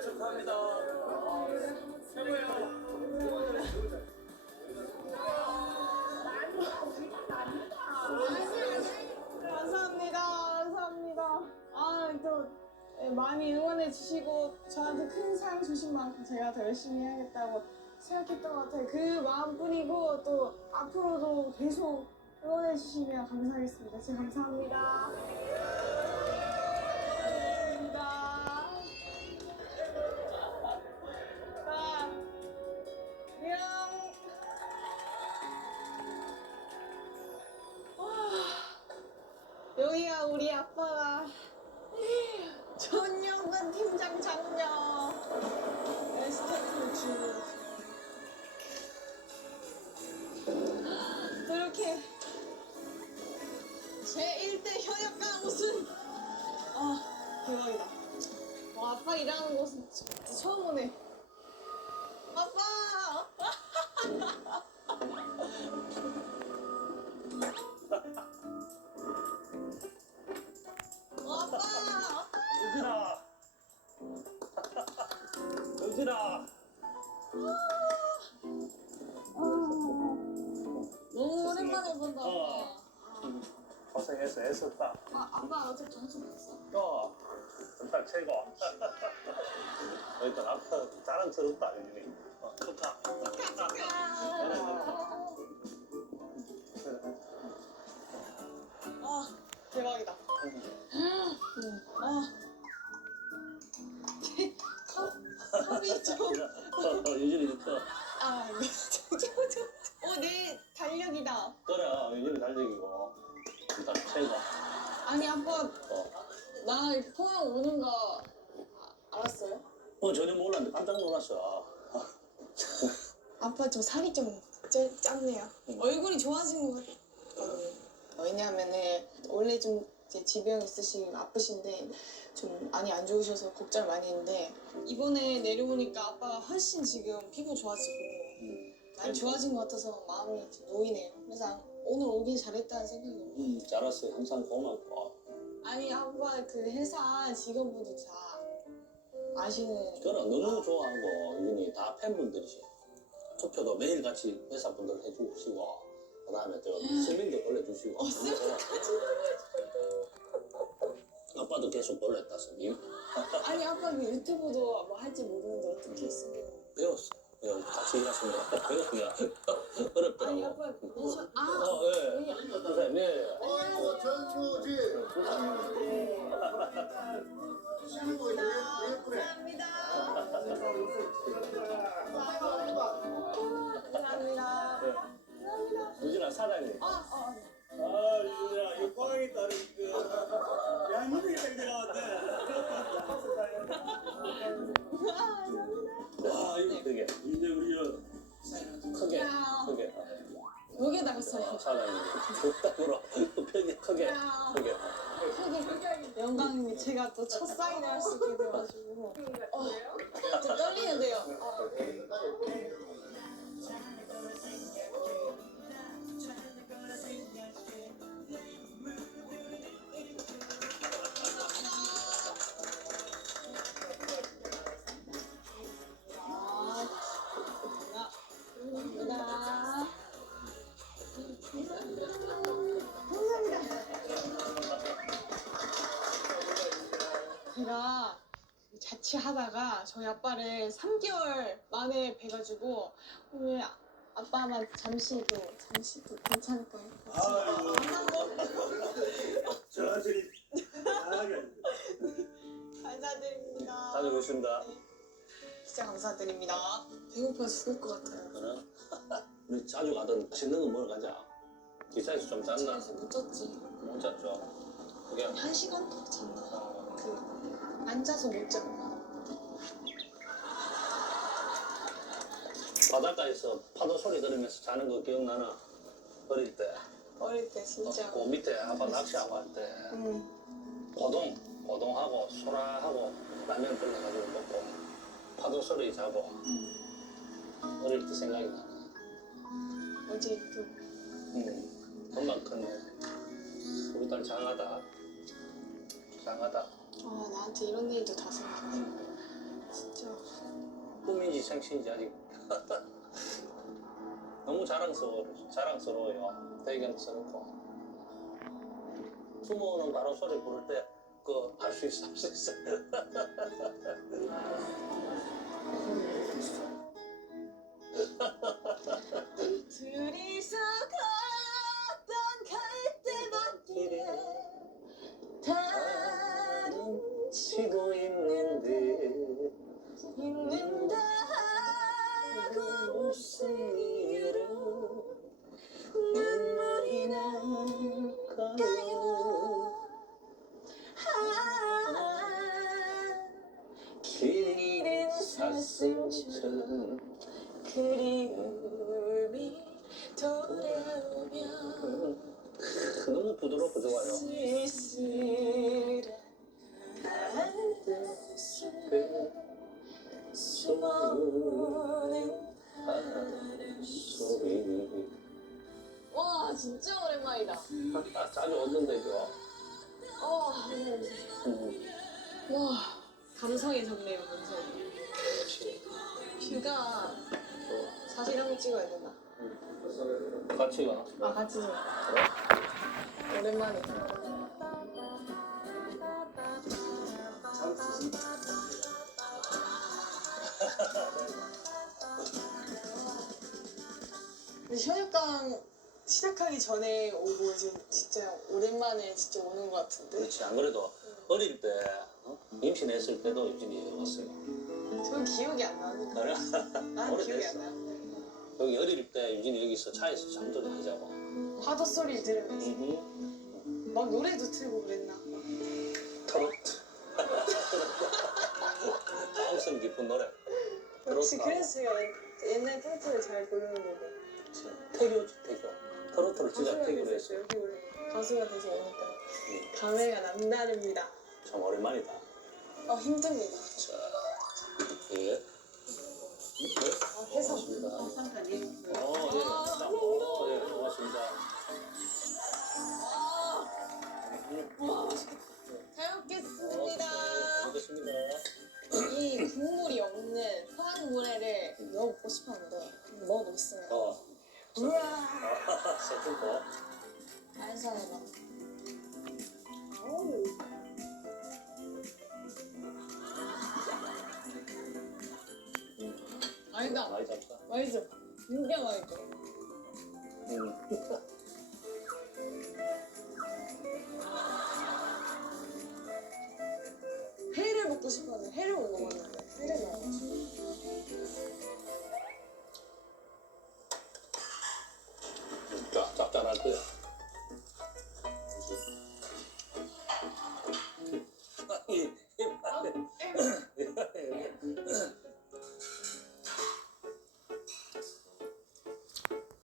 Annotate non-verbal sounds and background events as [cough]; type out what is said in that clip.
감사합니다. 감사합니다. 아, 또 예, 많이 응원해 주시고 저한테 큰 사랑 주신 만큼 제가 더 열심히 해야겠다고 생각했던 것 같아요. 그 마음뿐이고 또 앞으로도 계속 응원해 주시면 감사하겠습니다. 진짜 감사합니다. 감사합니다. 아. 여기가 우리 아빠가 전영근 팀장 장녀 에스테트 주 1대 현역가 우승 아 대박이다 와 아빠 일하는 곳은 진짜 처음 오네 아빠 어, 아빠 은진아. 은진아. 너무 오랜만에 본다 어. 아빠 고생했어, 애썼다. 아, 아빠 어제 방송 봤어? 어. 정말 최고. 일단 아빠 자랑스럽다, 은진이. 어, 축하. 아 대박이다. 아 컵, 컵이 좀. 어, 유진이 또. 아 저저저. 오 내일 달력이다. 그래, 유진이 달리기고. 일단 최고. 아니 아빠 어. 나 포항 오는 거 아- 알았어요? 어, 전혀 몰랐는데 깜짝 놀랐어. [laughs] 아빠 저 살이 좀 쪄, 쪘네요. 응. 얼굴이 좋아진 것 같거든요. 왜냐하면은 원래 좀 이제 지병 있으시고 아프신데 좀 많이 안 좋으셔서 걱정 을 많이 했는데 이번에 내려오니까 아빠가 훨씬 지금 피부 좋아지고 음. 많이 좋아진 것 같아서 마음이 좀 놓이네요. 그래서 오늘 오길 잘했다는 생각이 들어요. 음, 잘했어. 항상 고맙고. 아니 아빠 그 회사 직원분들 다 아시는 그래, 너무 좋아하고, 유진이 다 팬분들이시. 투표도 매일 같이 회사 분들 해주시고, 그 다음에 저 스밍도 올려주시고. 어, 스밍까지 아빠도 계속 놀랬다, 스밍. 아니 아빠 그 유튜브도 뭐 할지 모르는데 어떻게 했어요? 배웠어. 그냥 같이 일하시면 배웠으면 [laughs] 어렵더라고. 아니 아빠 멘션 아 어, 예. 왜냐 선생님, 예. 어이구 전수지 친구 예쁘네 감사합니다. 감사합니다. 감사합니다. 유진아, 사장님. 아, 유진아, 이거 꽝이 따른 그, 야, 힘들게 생겨 나왔네. 아. 와, 이거 크게, 이제 우리 여 크게. 여기다가 써요. 사장님. 극단으로 제가 또 첫 사인을 할 수 있게 돼가지고 어, 좀 떨리는데요. 어. 아, 제가 자취하다가 저희 아빠를 3개월 만에 뵈가지고 오늘 아빠만 잠시도 잠시도 괜찮을까요? 아이고. 저들이 나게 감사드립니다. 다녀오겠습니다 진짜 감사드립니다. 배고파 죽을 것 같아요. 그래? 우리 자주 가던 맛있는 거 먹으러 가자. 기차에서 좀 잤나? 집에서 못 잤지. 못 잤죠. 그게 한 시간도 잤나? 그 앉아서 못 잤나? 바닷가에서 파도 소리 들으면서 자는 거 기억나나? 어릴 때. 어릴 때 진짜. 그 밑에 아빠 낚시하고 할 때. 음. 고동, 고동하고 소라하고 라면 끓여가지고 먹고 파도 소리 자고 어릴 때 생각이 나네. 아직도 응. 금방 컸네. 우리 딸 장하다. 장하다. 아 나한테 이런 일도 다 생겼어 진짜. 꿈인지 생신인지 아직 [laughs] 너무 자랑스러워 자랑스러워요. 대견스럽고. 부모는 바로 소리 부를 때그할수 있어 할 수 있어 [laughs] [laughs] 길은 사슴처럼 그리움이 돌아오면 너무 부드럽고 좋아요 숨어오는 소리 와 진짜 오랜만이다. 아, 자주 얻는데 이거 어, 음, 와 감성이 좋네요 감성이 뷰가 사진 한번 찍어야 되나? 같이 가. 아 같이 오랜만이다. 근데 현역강 시작하기 전에 오고 지금 진짜 오랜만에 진짜 오는 것 같은데? 그렇지 안 그래도 어릴 때 어? 임신했을 때도 유진이 왔어요 저는 기억이 안 나는데. 그래? 난 기억이 오래됐어. 안 나는데. 여기 어릴 때 유진이 여기서 차에서 잠도 자자고. 파도 소리 들으면서. 음, 막 노래도 틀고 그랬나? 트로트 마음성 깊은 노래. 역시 그렇다. 그래서 제가 옛- 옛날 트로트를 잘 부르는 거고 태교지 태교. 트로트를 진짜 가수가 태교로 돼서 했어 여기 올래 가수가 돼서 오니까. 음, 감회가 남다릅니다. 참 오랜만이다. 어 힘듭니다. 자 먹고 싶었는데 먹어보겠습니다 어, 우와! 아, 세트고. 안산해봐 아니다. 많이 잡다. 맛있어 진짜 맛있어 음. 회를 먹고 싶었는데 회를 못 먹었는데. 회를 먹어가지고 Yeah.